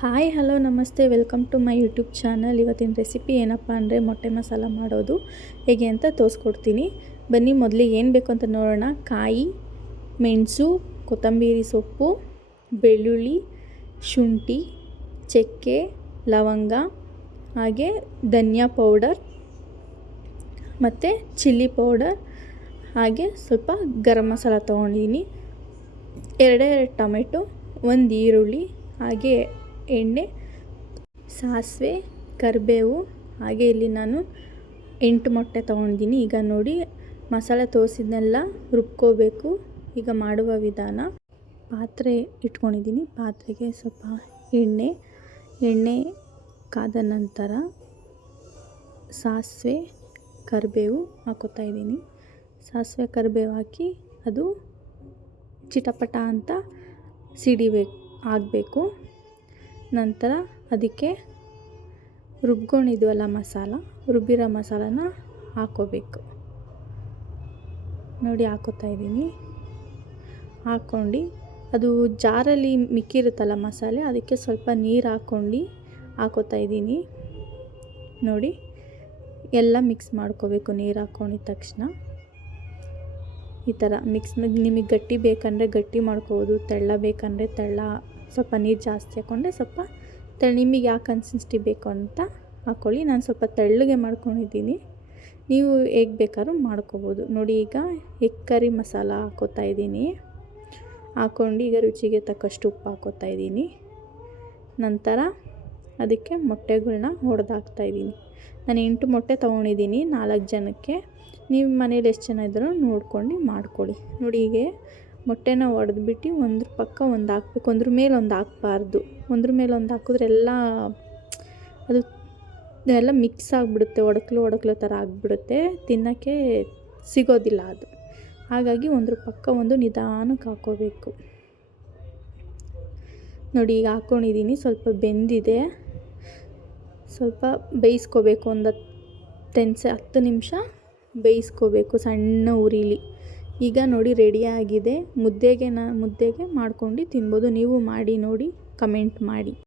Hi hello ನಮಸ್ತೆ welcome to my YouTube channel. ಇವತ್ತಿನ recipe ಏನಪ್ಪ ಅಂದರೆ ಮೊಟ್ಟೆ ಮಸಾಲ ಮಾಡೋದು ಹೇಗೆ ಅಂತ ತೋರಿಸ್ಕೊಡ್ತೀನಿ. ಬನ್ನಿ ಮೊದಲಿಗೆ ಏನು ಬೇಕು ಅಂತ ನೋಡೋಣ. ಕಾಯಿ, ಮೆಣಸು, ಕೊತ್ತಂಬರಿ ಸೊಪ್ಪು, ಬೆಳ್ಳುಳ್ಳಿ, ಶುಂಠಿ, ಚಕ್ಕೆ, ಲವಂಗ, ಹಾಗೆ ಧನಿಯಾ ಪೌಡರ್ ಮತ್ತು ಚಿಲ್ಲಿ ಪೌಡರ್, ಹಾಗೆ ಸ್ವಲ್ಪ ಗರಂ ಮಸಾಲ ತೊಗೊಂಡಿದ್ದೀನಿ, ಎರಡೇ ಟೊಮೆಟೊ, ಒಂದು ಈರುಳ್ಳಿ, ಹಾಗೆ ಎಣ್ಣೆ, ಸಾಸಿವೆ, ಕರಿಬೇವು, ಹಾಗೆ ಇಲ್ಲಿ ನಾನು 8 ಮೊಟ್ಟೆ ತೊಗೊಂಡಿದ್ದೀನಿ. ಈಗ ನೋಡಿ ಮಸಾಲೆ ತೋರಿಸಿದ್ನೆಲ್ಲ ರುಬ್ಕೋಬೇಕು. ಈಗ ಮಾಡುವ ವಿಧಾನ: ಪಾತ್ರೆ ಇಟ್ಕೊಂಡಿದ್ದೀನಿ, ಪಾತ್ರೆಗೆ ಸ್ವಲ್ಪ ಎಣ್ಣೆ ಕಾದ ನಂತರ ಸಾಸಿವೆ ಕರಿಬೇವು ಹಾಕೋತಾ ಇದ್ದೀನಿ. ಸಾಸಿವೆ ಕರಿಬೇವು ಹಾಕಿ ಅದು ಚಿಟಪಟ ಅಂತ ಆಗಬೇಕು. ನಂತರ ಅದಕ್ಕೆ ರುಬ್ಕೊಂಡಿದ್ವಲ್ಲ ರುಬ್ಬಿರೋ ಮಸಾಲನ ಹಾಕೋಬೇಕು. ನೋಡಿ ಹಾಕೋತಾ ಇದ್ದೀನಿ. ಹಾಕ್ಕೊಂಡು ಅದು ಜಾರಲ್ಲಿ ಮಿಕ್ಕಿರುತ್ತಲ್ಲ ಮಸಾಲೆ, ಅದಕ್ಕೆ ಸ್ವಲ್ಪ ನೀರು ಹಾಕೋತಾ ಇದ್ದೀನಿ. ನೋಡಿ ಎಲ್ಲ ಮಿಕ್ಸ್ ಮಾಡ್ಕೋಬೇಕು. ನೀರು ಹಾಕ್ಕೊಂಡಿದ ತಕ್ಷಣ ಈ ಥರ ಮಿಕ್ಸ್. ನಿಮಗೆ ಗಟ್ಟಿ ಬೇಕಂದರೆ ಗಟ್ಟಿ ಮಾಡ್ಕೋಬೋದು, ತೆಳ್ಳ ಬೇಕಂದರೆ ತೆಳ್ಳ. ಸ್ವಲ್ಪ ನೀರು ಜಾಸ್ತಿ ಹಾಕ್ಕೊಂಡ್ರೆ ಸ್ವಲ್ಪ ನಿಮಗೆ ಯಾವ ಕನ್ಸಿಸ್ಟೆನ್ಸಿ ಬೇಕು ಅಂತ ಹಾಕ್ಕೊಳ್ಳಿ. ನಾನು ಸ್ವಲ್ಪ ತೆಳ್ಳಗೆ ಮಾಡ್ಕೊಂಡಿದ್ದೀನಿ, ನೀವು ಹೇಗೆ ಬೇಕಾದ್ರೂ ಮಾಡ್ಕೋಬೋದು. ನೋಡಿ ಈಗ ಎಗ್ ಕರಿ ಮಸಾಲ ಹಾಕೋತಾ ಇದ್ದೀನಿ. ಹಾಕ್ಕೊಂಡು ಈಗ ರುಚಿಗೆ ತಕ್ಕಷ್ಟು ಉಪ್ಪು ಹಾಕೋತಾ ಇದ್ದೀನಿ. ನಂತರ ಅದಕ್ಕೆ ಮೊಟ್ಟೆಗಳನ್ನ ಹೊಡೆದಾಕ್ತಾಯಿದ್ದೀನಿ. ನಾನು 8 ಮೊಟ್ಟೆ ತೊಗೊಂಡಿದ್ದೀನಿ 4 ಜನಕ್ಕೆ. ನೀವು ಮನೇಲಿ ಎಷ್ಟು ಜನ ಇದ್ದಾರೋ ನೋಡ್ಕೊಂಡು ಮಾಡ್ಕೊಳ್ಳಿ. ನೋಡಿ ಹೀಗೆ ಮೊಟ್ಟೆನ ಒಡೆದ್ಬಿಟ್ಟು ಒಂದ್ರ ಪಕ್ಕ ಒಂದು ಹಾಕ್ಬೇಕು, ಒಂದ್ರ ಮೇಲೆ ಒಂದು ಹಾಕ್ಬಾರ್ದು. ಒಂದ್ರ ಮೇಲೆ ಒಂದು ಹಾಕಿದ್ರೆ ಎಲ್ಲ ಮಿಕ್ಸ್ ಆಗಿಬಿಡುತ್ತೆ, ಒಡಕ್ಲು ಥರ ಆಗಿಬಿಡುತ್ತೆ, ತಿನ್ನೋಕ್ಕೆ ಸಿಗೋದಿಲ್ಲ ಅದು. ಹಾಗಾಗಿ ಒಂದ್ರ ಪಕ್ಕ ಒಂದು ನಿಧಾನಕ್ಕೆ ಹಾಕ್ಕೋಬೇಕು. ನೋಡಿ ಈಗ ಹಾಕ್ಕೊಂಡಿದ್ದೀನಿ, ಸ್ವಲ್ಪ ಬೆಂದಿದೆ, ಸ್ವಲ್ಪ ಬೇಯಿಸ್ಕೋಬೇಕು. ಒಂದು 10 ನಿಮಿಷ ಬೇಯಿಸ್ಕೋಬೇಕು ಸಣ್ಣ ಉರಿಲಿ. ಈಗ ನೋಡಿ ರೆಡಿಯಾಗಿದೆ. ಮುದ್ದೆಗೆ ಮಾಡ್ಕೊಂಡು ತಿನ್ಬೋದು. ನೀವು ಮಾಡಿ ನೋಡಿ, ಕಮೆಂಟ್ ಮಾಡಿ.